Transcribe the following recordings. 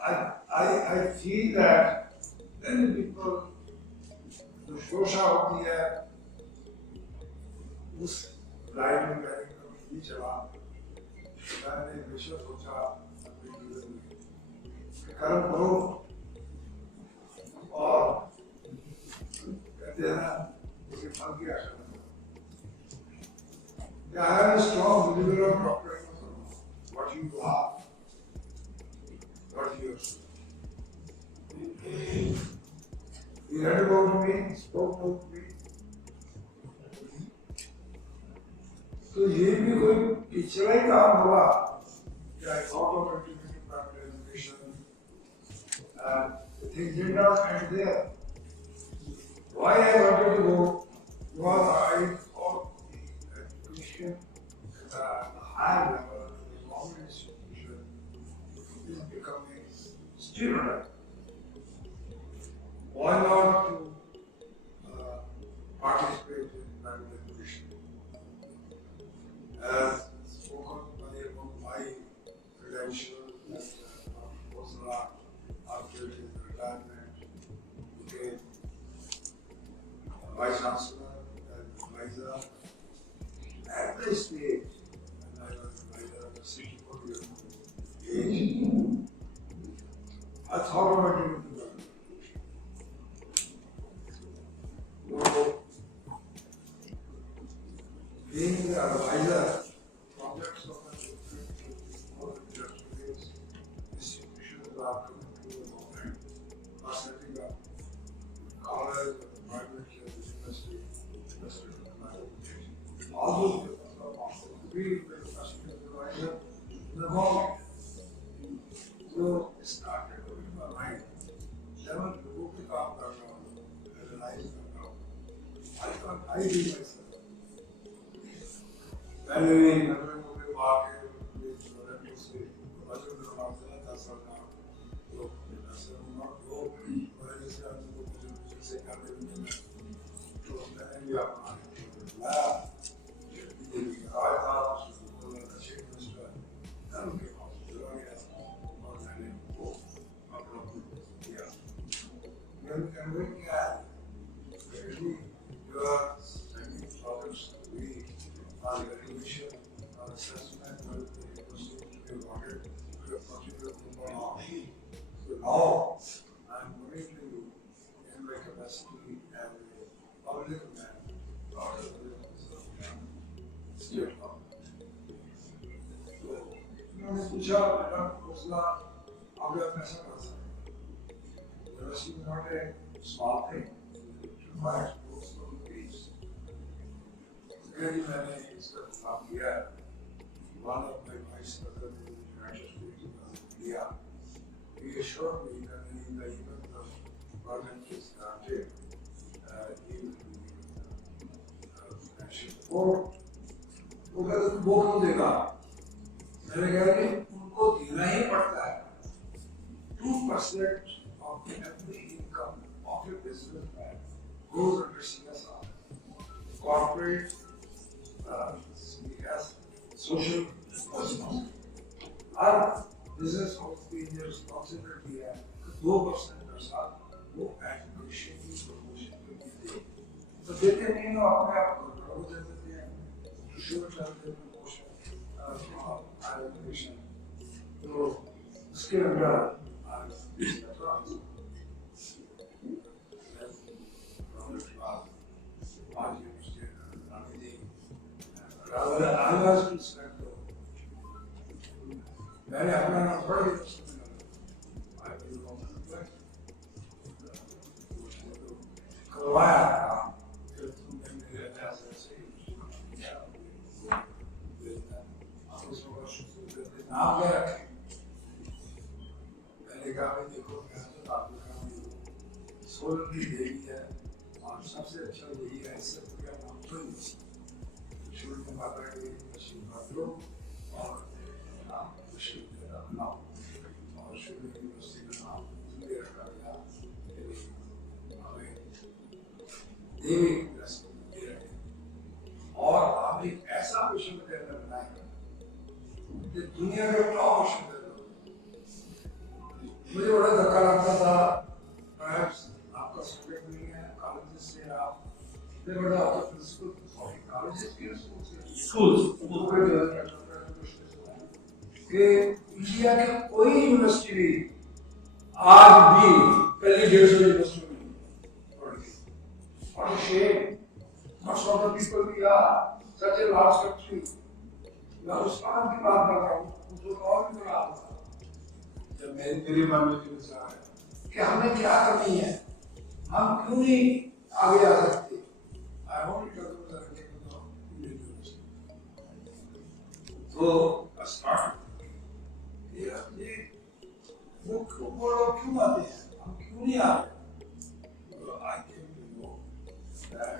I feel that many people जो शोषा होती है उस लाइन में मैंने कभी नहीं चला। मैंने हमेशा सोचा अपने जीवन में कि कर्म करो और कहते हैं ना उसके फल की आशा करो। I am a strong believer of doctrine of karma. What you are, what you are. You read about me, spoke about me. तो ये भी कोई पिछला ही काम होगा कि I thought of integrating private education and the thing did not end there. Why I wanted to go was I thought the education at a higher level, the government institution is becoming stereotype. Why not to participate in private education? As spoken about my credentials as a postdoc after his retirement, became Vice Chancellor and advisor at the stage, and I was advisor at the 64 years age. I thought about getting into the so, being the advisor, projects of the institutions are coming to the government, are setting up college, private university, all those people are possible. We the advisor, the government. So it started with my mind. Level लोगों के काम कर रहा हूँ, realize कर रहा हूँ. I thought I do myself. पहले भी नगर में आके स्टूडेंट से बच्चों के साथ दस साल का तो दस साल दो बड़े से आदमी को कुछ से करने में तो मैंने भी अपना लाया ये आया था अच्छे मिस्टर उनके पास चला गया और मैंने वो अपना किया मैंने कन्वर्ट किया really you are sending problems to me our evaluation, our assessment will be proceed to be awarded to a particular group or not. So now I'm going to, in my capacity as a public man, not as a state government. So, मैंने पूछा मैडम हौसला आगे आप कैसा कर सकते हैं? यूनिवर्सिटी में हमारे सवाल थे, requires most of the peace. Really, मैंने इसका काम किया है. One of my vice president in the United States of India, he assured me that in the event of government is granted, he will be financial support. वो कहते वो क्यों देगा? मैंने कहा कि उनको देना ही पड़ता है. 2% of every income of your businessman goes under CSR. Corporate has social responsibility. हर बिजनेस की ये रिस्पॉन्सिबिलिटी है 2% का साथ वो एजुकेशन की प्रमोशन के लिए दे तो देते नहीं ना अपने आप को दे देते हैं शुरू करते हैं प्रमोशन एजुकेशन तो उसके अंदर मैंने अपना नाम पढ़ लिया करवाया नाम क्या रखे मैंने कहा भाई देखो सोलन की देवी है और सबसे अच्छा यही है इससे पूरा नाम तो नहीं शुरू माता के आशीर्वाद लो और नाम नाम और शुरू यूनिवर्सिटी का नाम इसलिए रखा गया हमें देवी दे रहे और आप एक ऐसा विश्वविद्यालय बनाएंगे कि दुनिया के टॉप विश्वविद्यालय मुझे बड़ा धक्का लगता था, आपका सब्जेक्ट नहीं है, कॉलेजेस से आप बड़ा प्रिंसिपल कॉलेजेस के स्कूल कि इंडिया के कोई यूनिवर्सिटी आज भी पहले 150 यूनिवर्सिटी में पढ़ गई। और Shem most of the people we are such a large country, मैं उस काम की बात कर रहा हूँ, मुझे और भी बड़ा आता है जब मेरे मन में जो विचार है कि हमें क्या करनी है, हम क्यों नहीं आगे आ सकते। I want to talk about the university. तो start ये वो क्यों आते हैं, हम क्यों नहीं आ रहे। तो I came to know that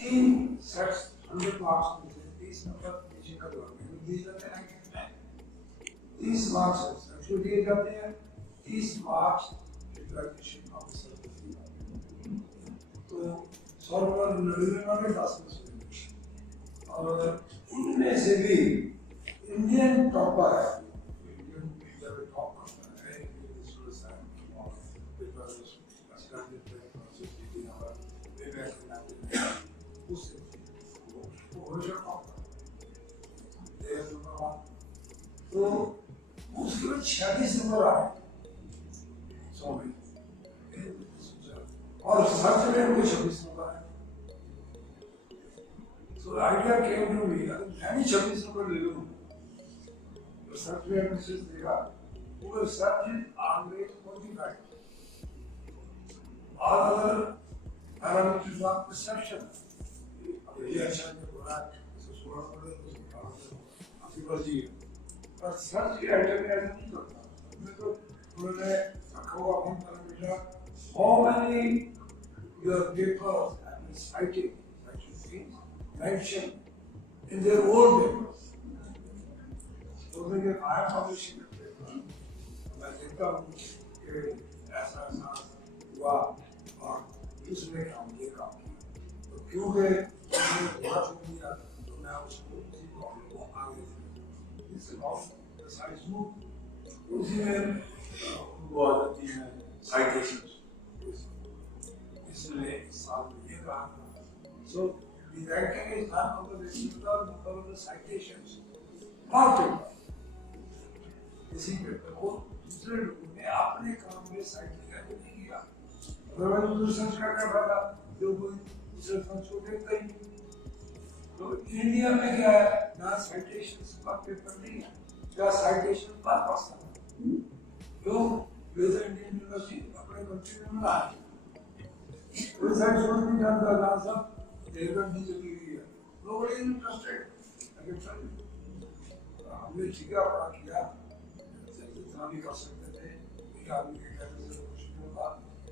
3 sets 100 marks में से 30 नंबर नीचे का गवर्नमेंट में दिए जाते हैं, 30 मार्क्स एक्चुअली दिए जाते हैं, 30 मार्क्स रिप्रेजेंटेशन ऑफिसर को दिए जाते हैं। तो 100 नंबर 99 में 10 में से और उनमें से भी इंडियन टॉपर है, इंडियन जब टॉप करता है तो उसके बाद 46 नंबर आए 100 में और सर्च में उनको 26 नंबर आए। So the idea came to me, मैं भी 26 नंबर ले लूँ तो सर्च में मैसेज देगा Google search is always modified. All other parameters of perception. ये अच्छा नहीं हो रहा है, इसे सुना पड़े तो आपकी मर्जी है। पर सर्च के आइडिया में ऐसा नहीं करता। मैं तो उन्होंने रखा हुआ अपना parameter, how many your papers have been cited, mentioned in their own papers. So when I am publishing a paper, मैं देखता हूँ कि ऐसा ऐसा हुआ और इसमें काम ये काम किया। तो क्योंकि मैंने थोड़ा छोड़ दिया तो मैं उसको उसी प्रॉब्लम को आगे इससे बहुत साइज में उसी में वो आ जाती है साइटेशंस। इसलिए इस साल में ये कहा था। So the ranking is not on the basis of the citations, not paper. इसी पेपर को दूसरे लोगों ने अपने काम में साइट किया तो नहीं किया। अगर मैं रिसर्च करने वाला जो कोई रिसर्च को देखता ही नहीं। तो इंडिया में क्या है, ना साइटेशंस पर पेपर नहीं है, क्या साइटेशन पर पर्सन है। क्यों? वेदर इंडियन यूनिवर्सिटी अपने कंट्री में ना है। रिसर्च नहीं करता ना सब डेवलप नहीं चली हुई है। Nobody is interested. I can tell you. हमने ठीक है अपना किया, जितना भी कर सकते थे, एक आदमी के कहने से कुछ नहीं होता।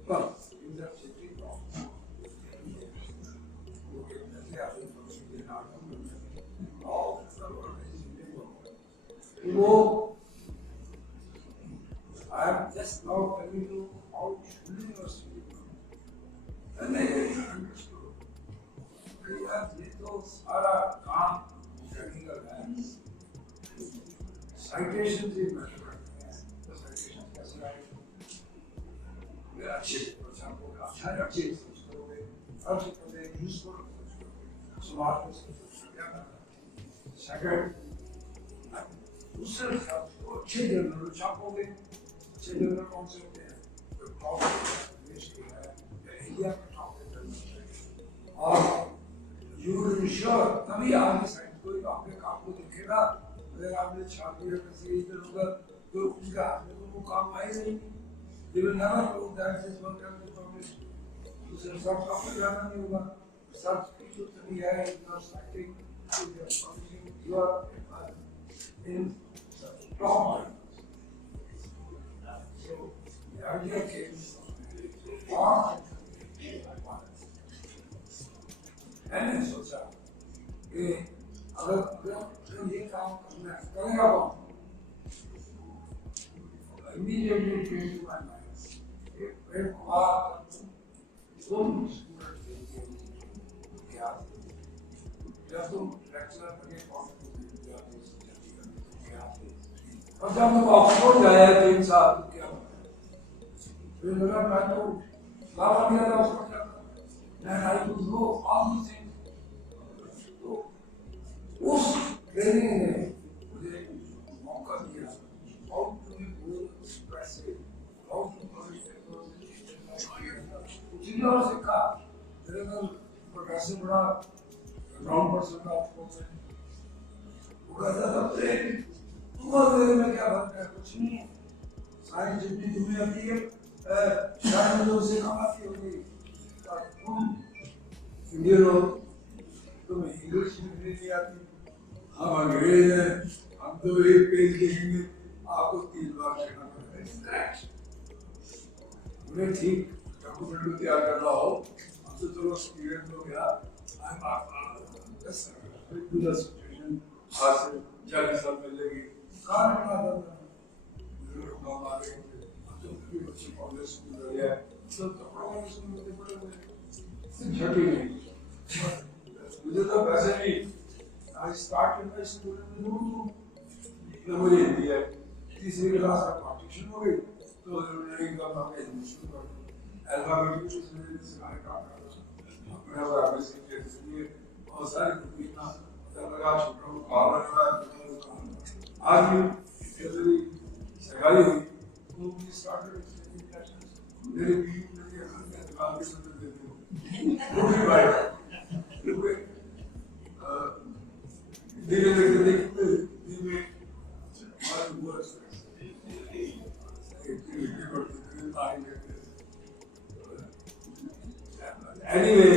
पर इंडिया से ठीक था। वो एक ऐसे आदमी को सीधे नाटक में और सब ऑर्गेनाइजेशन में वो I am just now telling you how university and I understood. यार ये तो सारा काम टेक्निकल है, साइटेशन से मैटर करते हैं। तो साइटेशन कैसे आए? ये अच्छे बच्चों को अच्छा अच्छे सोच करोगे, अच्छे पते यूज़फुल सोच करोगे, स्मार्ट सोच क्या करना है। सेकंड, दूसरे अच्छे जर्नल छापोगे, अच्छे जर्नल कौन से होते हैं? तो टॉप देश के है या इंडिया के टॉप जर्नल है और you will ensure तभी आगे साइड कोई आपके काम को देखेगा। अगर आपने छापी रखा सही इधर होगा तो उनका आपने तो वो काम आए नहीं। They will never know that this one can be published. दूसरे सब आपको जाना नहीं होगा। सब जो तभी है इतना साइटिंग जो publishing you are in top mark. So the idea came from मैंने सोचा कि अगर ये काम करना है करेगा कौन? Immediately came to my mind. एक बार तुम स्टूडेंट देखिए क्या जब तुम लेक्चरर बने कौन क्या और जब मैं ऑक्सफोर्ड गया 3 साल क्या फिर लगा मैं तो लाभ दिया था ऑक्सफोर्ड जाकर and I could know all these things. तो उस ट्रेनिंग ने मुझे मौका दिया how to be more expressive, how to manage technology, कुछ और सीखा मेरे को प्रोग्रेसिव बड़ा ग्राउंड पर सुना वो कहता था तुम्हारे में क्या फर्क है कुछ नहीं सारी जितनी तुम्हें आती है शायद मुझे उससे कम आती होगी तुम इंडियन हो तुम्हें इंग्लिश नहीं आती हम अंग्रेज हैं हम तो एक पेज लिखेंगे आपको 3 बार लिखना पड़ेगा उन्हें ठीक डॉक्यूमेंट को तैयार करना हो हम तो चलो एक्सपीरियंस हो गया आज से 40 साल पहले की कहाँ लिखना था बच्चे कॉलेज स्कूल गया सब छठी में मुझे तो वैसे भी I start in my school में मुझे हिंदी है तीसरी क्लास में पार्टीशन हो गई तो लर्निंग का काम हिंदी शुरू कर अल्फाबेट से सिखाने का काम अपने बराबर से लिए बहुत सारी तकनीकां लगा छोटा हूँ आज भी सगाई हुई तो we started explaining lessons. मेरे बीवी मुझे दुकान के अंदर देती हूँ रोटी भाई धीरे धीरे देखते धीमे हमारे बुआ से anyway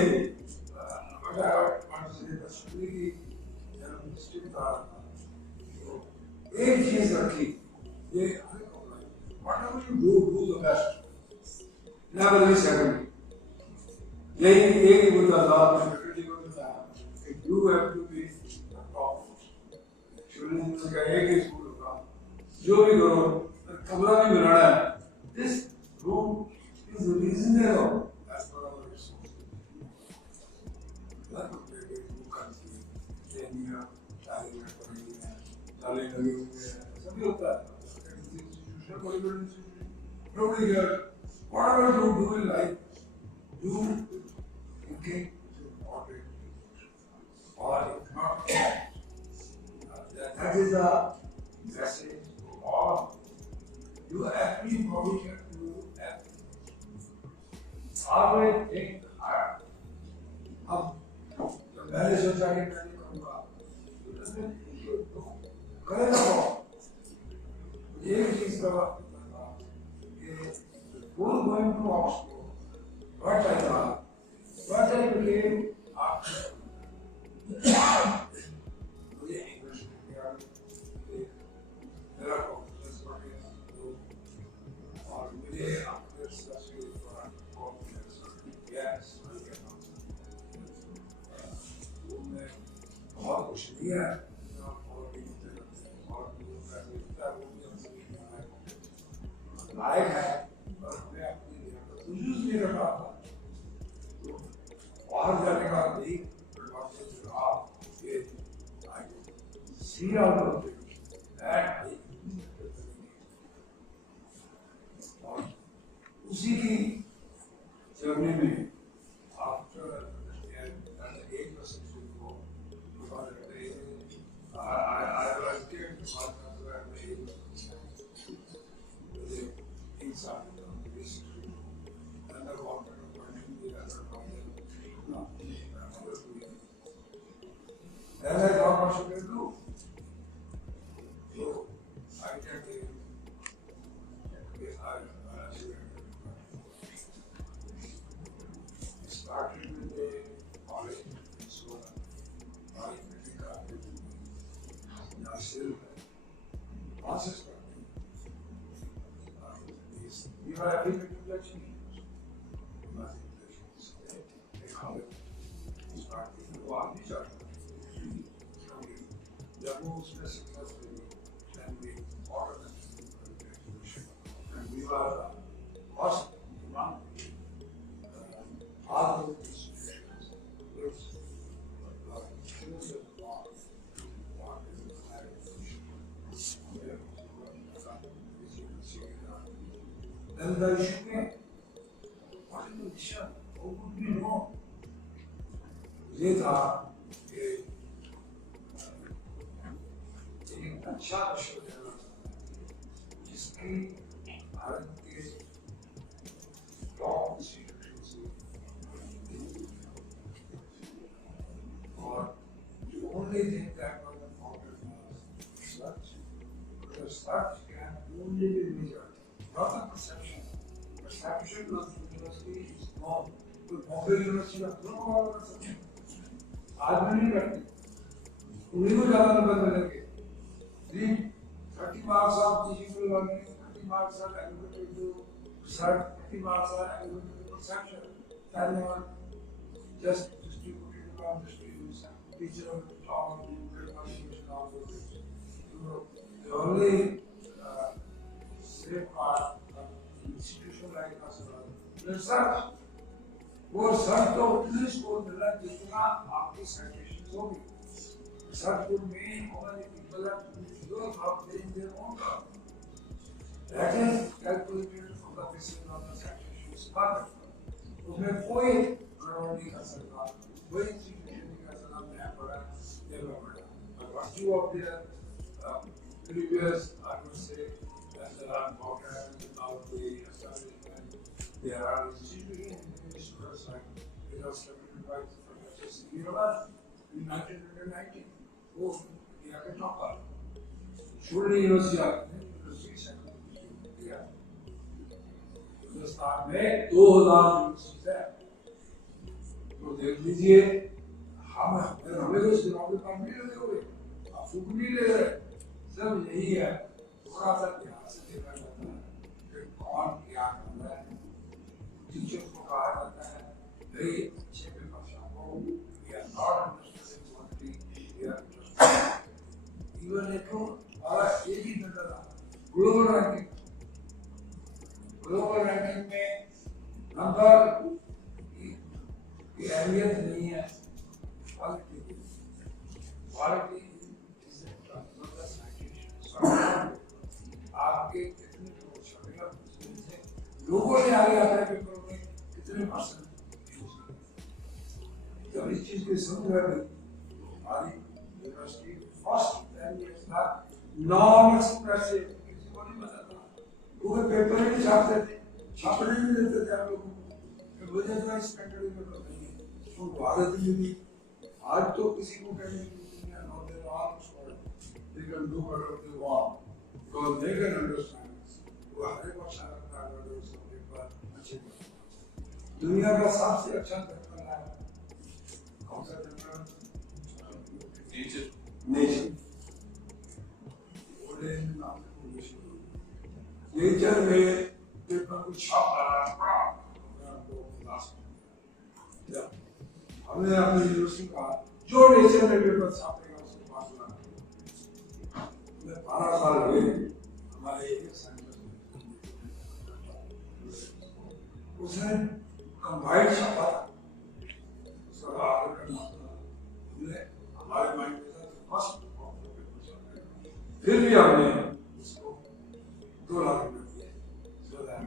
what I want to say was really एक चीज रखी ये whatever you do the best never be second यही एक ही मुद्दा था मैंने को बताया कि you have to be the top शुरू का एक ही स्कूल का जो भी करो कमरा भी बनाना है this room is reasonable as per our resources that would be a good country Kenya ताले लगे हुए हैं सभी होता है nobody cares whatever you do in life do thinking to moderate or if not that is the message to all you every provision you have always think hard अब मैंने सोचा कि मैं नहीं करूँगा करेगा एक चीज का who's going to Oxford? What I thought? What I became after? मुझे इंग्लिश में मेरा कॉन्फिडेंस बढ़ गया और मुझे आपके ससुर पर कॉन्फिडेंस यस मैं बहुत खुश किया लायक है और हमें अपनी यूज नहीं रखा था बाहर जाने का नहीं see out of it that और उसी की जर्नी में after I volunteered to inside this and the water burning the other problem. Then I thought what should I do? So I did started with the college in Surat. I still process you are having a reflection. They call it starting to walk each other. The most successful can be organized and we are first among all those institutions which choose the law. the issue came. What is the mission? How could we know? ये था कि एक अच्छा विश्वविद्यालय जिसकी भारत के top institution से और the only thing that was important was research. Research can only be measured, not the perception. Perception of the university is wrong. कोई बॉम्बे यूनिवर्सिटी का क्यों मालूम कर सकते हैं? आज में नहीं करते, उन्हीं को ज़्यादा नंबर मिलेंगे। 30 marks of digital learning, 30 marks of evaluative research, 30 marks of evaluative perception, and just distributed around the students, teacher, talk, evaluation, all those things. The only safeguard of institution like us is research. वो रिसर्च तो उतने स्कोर मिला जितना आपकी साइटेशंस होगी। रिसर्च को मेन होगा कि people have to do updating their own work. That is calculated from the basis of the citations part. उसमें कोई गड़बड़ नहीं कर सकता, कोई इंस्टीट्यूशन नहीं कर सकता मैं पढ़ा ये मैं पढ़ा। But what you of their previous, I would say, that there are programs about the establishment. There are institutions like it was established by Professor C. Raman in 1990. वो यहाँ के टॉपर छोड़ने यूनिवर्सिटी दिया। हिंदुस्तान में 2000 यूनिवर्सिटीज है। तो देख लीजिए हमें तो चुनाव के काम नहीं लगे हुए, आप सुख नहीं ले रहे, सब यही है। थोड़ा सा ध्यान से देखा जाता है कि कौन क्या कर रहा है। टीचर को कहा जाता है very अच्छे पेपर छापो, we are not interested in quantity, we are interested even देखो और एक ही नजर आ ग्लोबल रैंकिंग में नंबर की अहमियत नहीं है, क्वालिटी इज आपके कितने लोगों ने आगे अपने पेपर में कितने परसेंट जब इस चीज की समझ आ गई, हमारी यूनिवर्सिटी फर्स्ट था नॉन एक्सप्रेसिव, किसी को नहीं पता था, वो पेपर ही छापते थे, छापने नहीं देते थे आप लोगों को, मुझे तो इस कैटेगरी में पता नहीं है। तो भारत में भी आज तो किसी को कहने की नहीं है, not they arms for they can do whatever they want because they can understand. वो हर एक भाषा रखता है और उस पेपर अच्छे दुनिया का सबसे अच्छा पेपर है कौन सा पेपर? नेचर नेचर में पेपर को छाप रहा हमने अपनी यूनिवर्सिटी का जो नेचर में पेपर छापेगा उसको पास होना। 12 साल हुए हमारे एक उसने कंबाइंड छापा था, उसका आगे करना था, हमारे माइंड में था फर्स्ट फिर भी हमने उसको 2 लाख रुपए दिए so that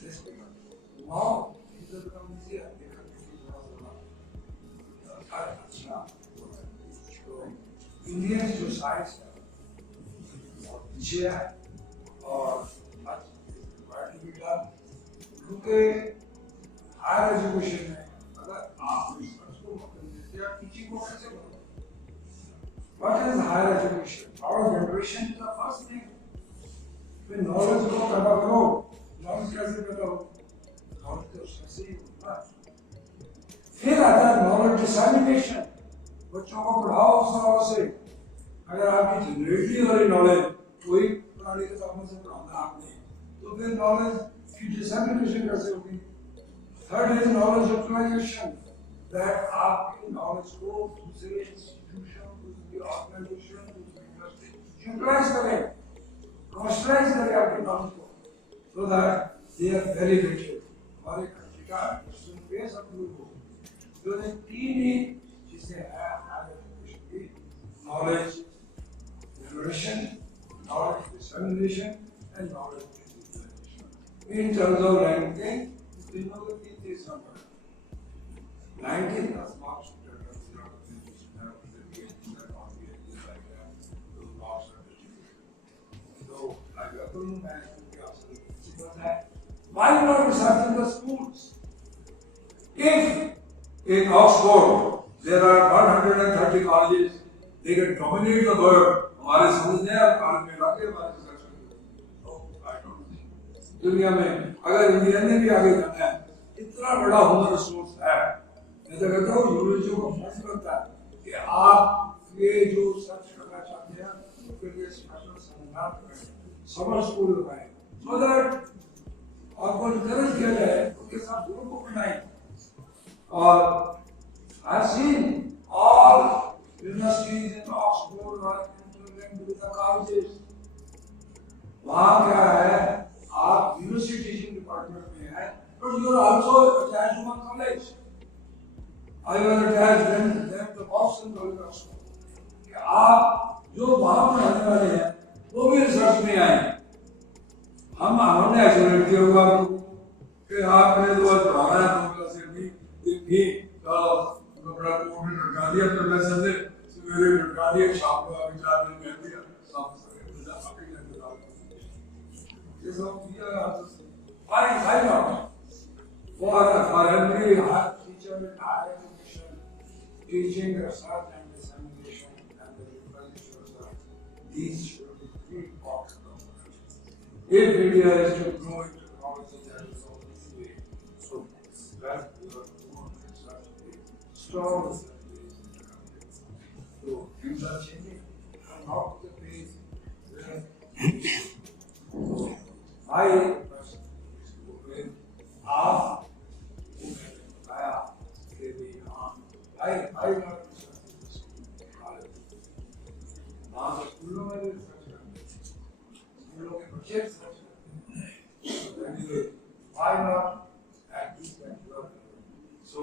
this paper now it has become easier अच्छा तो इंडियन जो साइंस है अच्छे है और क्योंकि हायर एजुकेशन में अगर आप रिसर्च को मौका देते हैं टीचिंग को कैसे करोगे? What is higher education? Our generation is the first thing. फिर knowledge को पैदा करो, knowledge कैसे पैदा हो? Knowledge तो उससे ही होता है। फिर आता है knowledge dissemination. बच्चों को पढ़ाओ उस knowledge से। अगर आपकी जनरेटली वाली knowledge कोई पुरानी किताबों से पढ़ाना आपने, तो फिर knowledge की dissemination कैसे होगी? Third is knowledge utilization. That आपकी knowledge को दूसरे institution, दूसरी organization, दूसरी industry utilize करें, commercialize करें आपकी knowledge को, so that they are validated. हमारे country का education base अपलोड हो, जो ये 3 ही चीजें हैं हमारे education की, knowledge generation, knowledge dissemination, and knowledge utilization. In terms of ranking, Srinagar is number 19 as marks so I couldn't manage why not researching the schools? If in Oxford there are 130 colleges, they can dominate the world. हमारे समझने आप कॉलेज में रखे हमारे रिसर्च दुनिया में अगर इंडिया ने भी आगे जाना है इतना बड़ा ह्यूमन रिसोर्स है मैं तो कहता हूँ यूनिवर्सिटी को फर्ज करता है कि आप ये जो सर्च करना चाहते हैं उसके लिए स्पेशल सेमिनार करें समर स्कूल लगाएं सो दैट आपको इनकरेज किया जाए उनके साथ ग्रुप को बनाएं और I've seen all universities in Oxford or interlinked with the colleges. वहाँ क्या है आप यूनिवर्सिटी टीचिंग डिपार्टमेंट में हैं but you are also attached to one college. I was attached then to Boston College of Oxford. कि आप जो वहाँ पढ़ाने वाले हैं वो भी रिसर्च में आए हमने आइसोलेट किया हुआ कि आपने तो आज पढ़ाना है तो क्लास भी कपड़ा कोट लटका दिया तो मैं समझे सवेरे लटका दिया शाम को आगे 4 दिन पहन दिया साफ सफाई आपके लिए ये सब किया I know for every higher teacher in higher education teaching research and dissemination and the realization of these should be three parts of the if India is to grow in technology that is obviously so that strong so things are changing and not the pace where I आप बताया कि I got वहाँ से स्कूलों में भी रिसर्च करते स्कूलों के प्रोजेक्ट सर्च करते why not at this particular so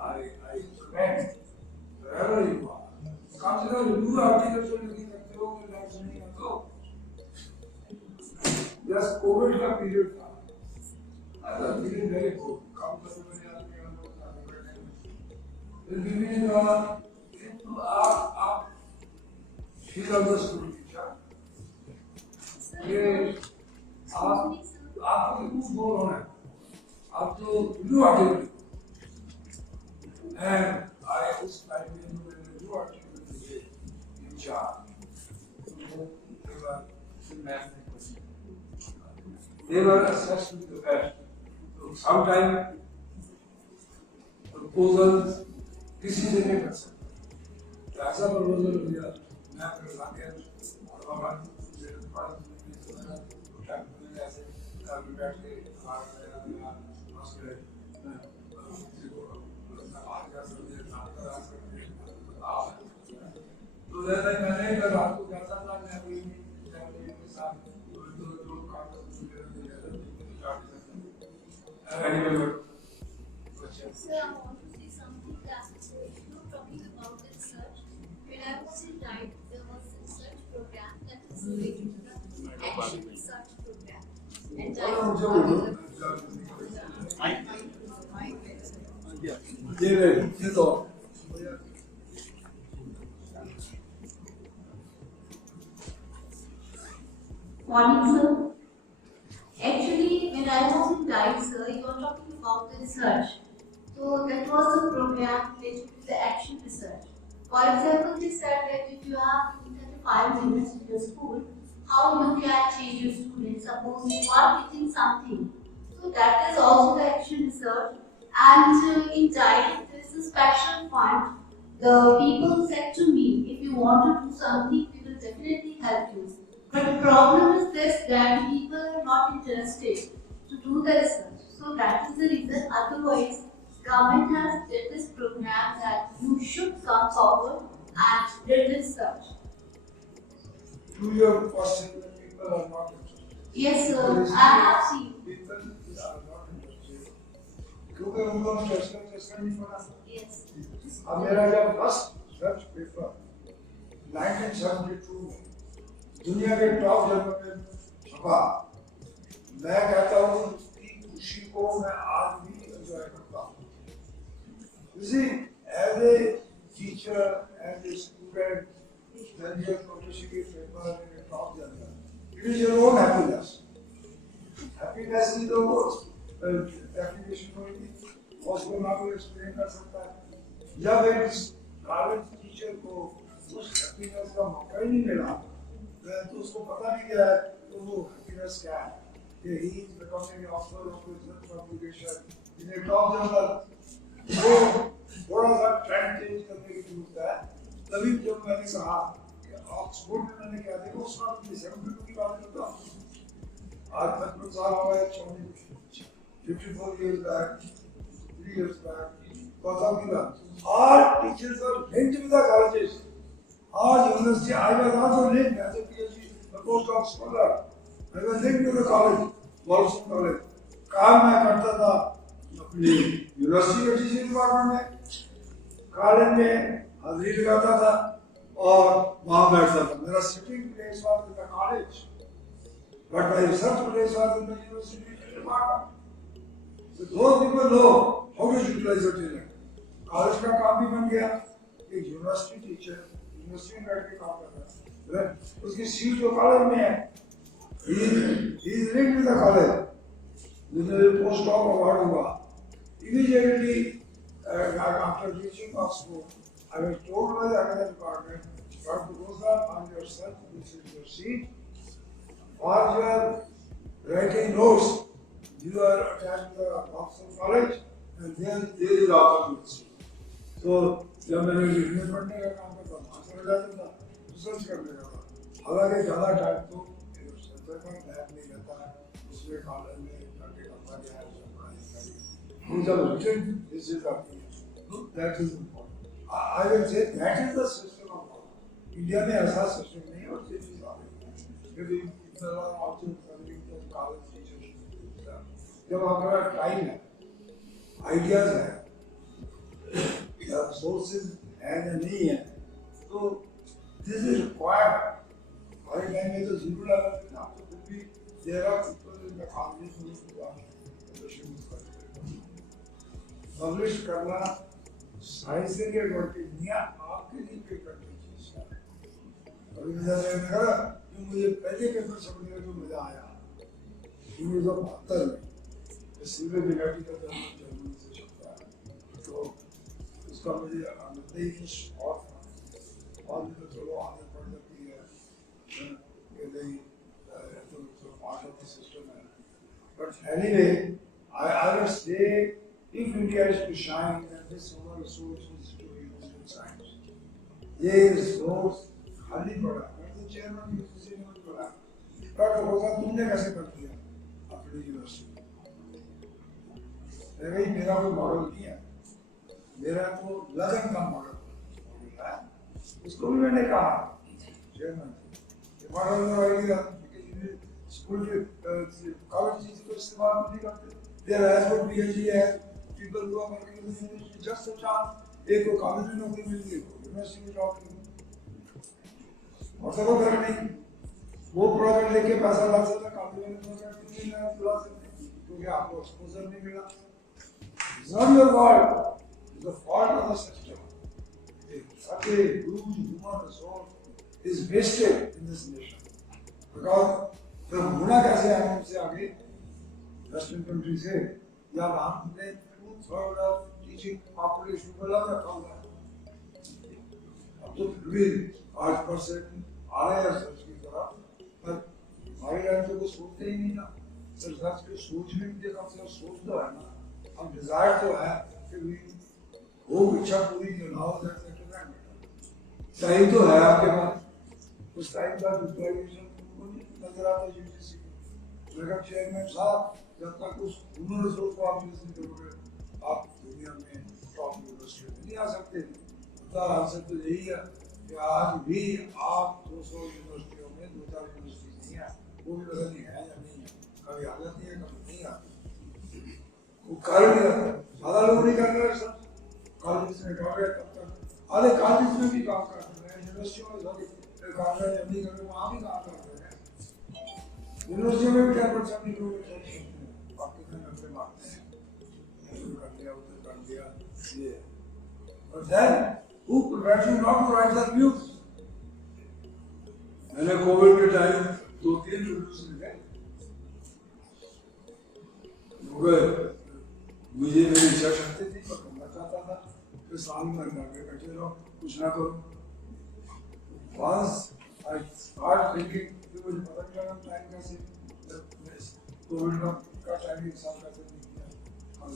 I recommend wherever you are कम से कम रिव्यू आर्टिकल लिख सकते हो कि लाइफ नहीं है तो जस्ट कोविड का पीरियड था I was feeling very good. Come to me and we'll give me into आप feel of the school teacher. ये आपको कुछ बोल होना है. आप तो review article and I was typing in the review article in charge. They were assessed with the best. Sometimes proposals किसी से नहीं कर सकते ऐसा प्रपोजल हो गया मैं अपने साथ और हमारे ऐसे कभी बैठ के तो मैंने रात को कहता था मैं अभी के साथ Sir, I want to say something that talking about research. When I was in DIET, there was a research program that is related to the action research program. And Morning, sir. Actually, when I was in DIET, sir, you were talking about the research. So that was a program related to the action research. For example, they said that if you have 35 minutes in your school, how you can change your students. Suppose you are teaching something. So that is also the action research. And in DIET, there is a special fund. The people said to me, if you want to do something, we will definitely help you. But the problem is this, that people are not interested to do the research. So that is the reason. Otherwise, government has did this program that you should come forward and did this research. To your question, people are not interested. Yes, sir. I have seen. People are not interested. क्योंकि उनको स्ट्रेस नहीं पड़ा. Yes. अब मेरा जब first research paper 1972 में दुनिया के टॉप जर्नल में छपा मैं कहता हूँ उसकी खुशी को मैं आज भी एंजॉय करता हूँ। As a teacher, as a student, when you participate paper in a top journal, it is your own happiness. Happiness is the definition होगी, उसको ना कोई एक्सप्लेन कर सकता है। जब एक कॉलेज टीचर को उस हैप्पीनेस का मौका ही नहीं मिला, तो उसको पता नहीं क्या है, तो वो हैप्पीनेस क्या है? कि he is becoming an author of research publication in a top journal, वो थोड़ा सा ट्रेंड चेंज करने की जरूरत है। तभी जब मैंने कहा कि ऑक्सफोर्ड में मैंने क्या देखा, उस वक्त मैं 72 की बात करता हूँ, आज 55 साल हो गए, 54 years back, 3 years back, कौन की बात? All teachers are linked with the colleges. आज university I was also linked as a PhD, a postdoc scholar. I was linked to the college, Wolfson College. काम मैं करता था अपनी यूनिवर्सिटी के टीचिंग डिपार्टमेंट में, कॉलेज में हाजिरी लगाता था और वहाँ बैठता था। मेरा sitting place was in the college, but my research place was in the university department. So those people know how to utilise your talent. College का काम भी बन गया, एक यूनिवर्सिटी टीचर यूनिवर्सिटी में बैठ के काम कर रहा है, उसकी सीट तो कॉलेज में है, he is linked with the college. मुझे पोस्ट डॉक अवार्ड हुआ immediately after reaching Oxford. I was told by the academic department, Dr. Gosar, on your search, this is your seat. While you are writing notes, you are attached to the Oxford College, and then there is Oxford University. So, जब मैंने लिखने पढ़ने का काम करता था, चला जाता था, रिसर्च करने का था। हालांकि ज़्यादा टाइम तो रिसर्च में लैब नहीं रहता है, उसमें कॉलेज में जाके करता गया है, सब पढ़ाई करी। जब written, this is that is important. I will say that is the system of law. India में ऐसा system नहीं है और ये चीज़ आ रही है। Maybe there are also some college teachers. जब हमारा टाइम है, आइडियाज है, या सोर्सेज है या नहीं है, तो this is required. हमारे टाइम में तो zero लगा था, तो फिर भी there are people in the colleges who are publish करना साइंस के लिए एडवांटेज नहीं है, आपके लिए पे करने चीज है। अभी मैंने कहा कि मुझे पहले पेपर समझने में जो मजा आया 1972 में सीधे बिलाटी का जर्मनी से छपता है, तो उसका मुझे आनंद ही शौक था। और भी तो चलो आगे पढ़ सकती है कि नहीं, तो पार्ट ऑफ द सिस्टम है। But anyway I would say if India is to shine, then this solar resource is to be used in science. ये resource खाली पड़ा, मैं तो चेयरमैन की किसी ने मुझे बोला, डॉक्टर होगा तुमने कैसे कर दिया अपनी यूनिवर्सिटी? मेरा कोई मॉडल नहीं है, मेरा तो लगन का मॉडल है। उसको भी मैंने कहा चेयरमैन से, मॉडल में आइडिया स्कूल के कॉलेज चीज को इस्तेमाल नहीं करते। There has been PhD है, people who are working in the university just a chance, एक को कॉलेज में नौकरी मिल गई, यूनिवर्सिटी में जॉब मिली, और सब घर नहीं, वो प्रोजेक्ट लेके पैसा ला सकता, कॉलेज में प्रोजेक्ट नहीं ला सकते, क्योंकि आपको एक्सपोजर नहीं मिला। It's not your fault, it's the fault of the system. Such a huge human resource is wasted in this nation, because फिर होना कैसे है हमसे आगे वेस्टर्न कंट्री से, या हमने 2/3 ऑफ टीचिंग पॉपुलेशन को लग रखा हुआ है। अब तो फिर भी 8% आ रहे हैं रिसर्च की तरफ, पर हमारे यहाँ तो कुछ सोचते ही नहीं ना। रिसर्च के सोच में भी कम से कम सोच तो है ना, हम डिजायर तो है कि वो इच्छा पूरी ना हो जाए, टाइम तो है आपके पास, उस टाइम का यूटिलाइजेशन नजर आता है यूजीसी को। मेरा चेयरमैन साहब, जब तक उस ह्यूमन रिसोर्स को आप यूज नहीं करोगे, आप दुनिया में टॉप यूनिवर्सिटी में नहीं आ सकते। तो आंसर तो यही है कि आज भी आप 200 यूनिवर्सिटियों में 2-4 यूनिवर्सिटी नहीं है, वो भी पता नहीं है या नहीं है, कभी आ जाती है कभी नहीं आती। वो कारण नहीं आता, ज़्यादा लोग नहीं कर रहे सर, कॉलेज में कर रहे तब तक, आधे कॉलेज में भी काम कर रहे हैं, यूनिवर्सिटियों में काम कर रहे हैं, वहाँ भी काम कर रहे हैं। यूनिवर्सिटी में भी 10% इंप्रूवमेंट होते हैं, बाकी तो 90 मार्क्स शुरू कर दिया, उधर कर दिया ये। और then who prevents you not to write the reviews? मैंने कोविड के टाइम 2-3 रिव्यूज लिखे, मुझे मेरी इच्छा शक्ति थी, मैं करना चाहता था, फिर साल में घर में बैठे रहो, कुछ ना करो। Once I start thinking, फिर मुझे पता नहीं लगा टाइम कैसे, कोविड का टाइम हिसाब कैसे नहीं किया, और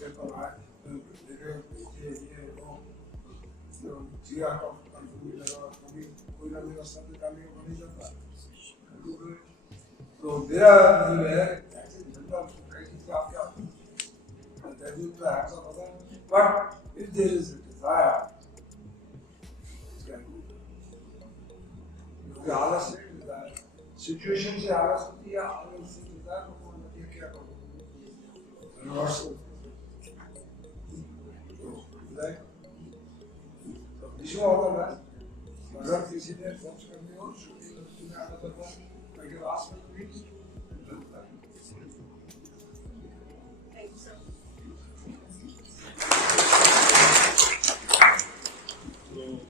पेपर आए, ये वो, जिया का कंफ्यूज लगा, कभी कोई ना कोई रास्ता निकालने को नहीं जाता। तो मेरा मतलब है ऐसे झंडा कई चीज़ का आप क्या that is the hands of other, but if there is a desire, it can do. क्योंकि आलस से desire, situation से आलस होती है, आलस से desire को कौन बताए क्या करो? Universal. तो विश्व होगा ना, अगर किसी ने सर्च करनी हो, शुरू में आना पड़ता है, I can ask for the reason.